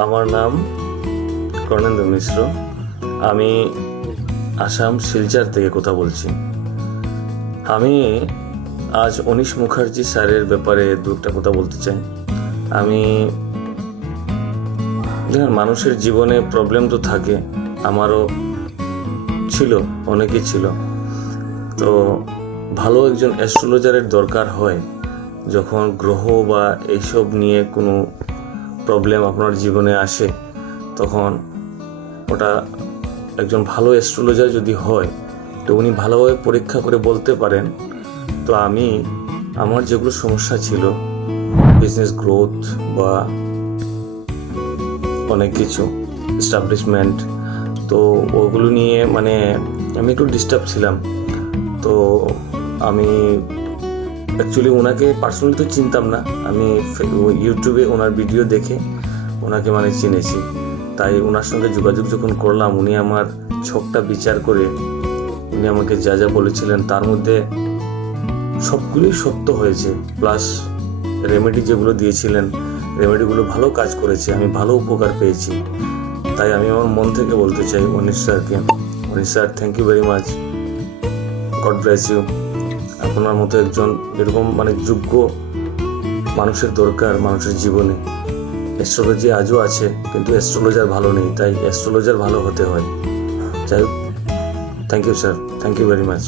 আমার নাম কর্ণেন্দু মিশ্র। আমি আসাম শিলচর থেকে কথা বলছি। আমি আজ অনিশ মুখার্জি স্যারের ব্যাপারে দু একটা কথা বলতে চাই। আমি মানুষের জীবনে প্রবলেম তো থাকে, আমারও ছিল, অনেকই ছিল। তো ভালো একজন অ্যাস্ট্রোলজারের দরকার হয় যখন গ্রহ বা এইসব নিয়ে কোনো প্রবলেম আপনার জীবনে আসে, তখন ওটা একজন ভালো অ্যাস্ট্রোলজার যদি হয় তো উনি ভালোভাবে পরীক্ষা করে বলতে পারেন। তো আমি আমার যেগুলো সমস্যা ছিল, বিজনেস গ্রোথ বা অনেক কিছু এস্টাবলিশমেন্ট, তো ওগুলো নিয়ে আমি একটু ডিস্টার্ব ছিলাম। তো আমি অ্যাকচুয়ালি ওনাকে পার্সোনালি তো চিনতাম না, আমি ইউটিউবে ওনার ভিডিও দেখে ওনাকে চিনেছি। তাই ওনার সঙ্গে যোগাযোগ যখন করলাম, উনি আমার ছকটা বিচার করে উনি আমাকে যা যা বলেছিলেন তার মধ্যে সবগুলোই সত্য হয়েছে। প্লাস রেমেডি যেগুলো দিয়েছিলেন, রেমেডিগুলো ভালো কাজ করেছে, আমি ভালো উপকার পেয়েছি। তাই আমি আমার মন থেকে বলতে চাই অনিশ স্যারকে, Anish sir, thank you very much, God bless you. আপনার মতো একজন এরকম যোগ্য মানুষের দরকার মানুষের জীবনে। অ্যাস্ট্রোলজি আজও আছে, কিন্তু অ্যাস্ট্রোলজার ভালো নেই, তাই অ্যাস্ট্রোলজার ভালো হতে হয়। যাই হোক, thank you sir, thank you very much.